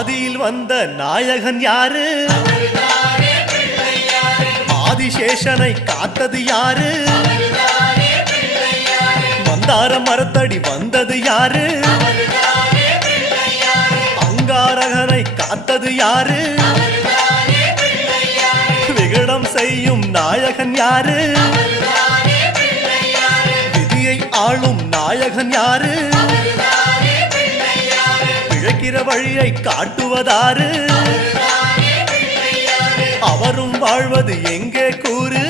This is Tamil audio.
ஆதியில் வந்த நாயகன் யாரு? ஆதிசேஷனை காத்தது யாரு? மந்தார மரத்தடி வந்தது யாரு? அங்காரகனை காத்தது யாரு? விகடம் செய்யும் நாயகன் யாரு? விதியை ஆளும் நாயகன் யாரு? பிழைக்கிற வழியை காட்டுவதாரு? அவரும் வாழ்வது எங்கே கூறு?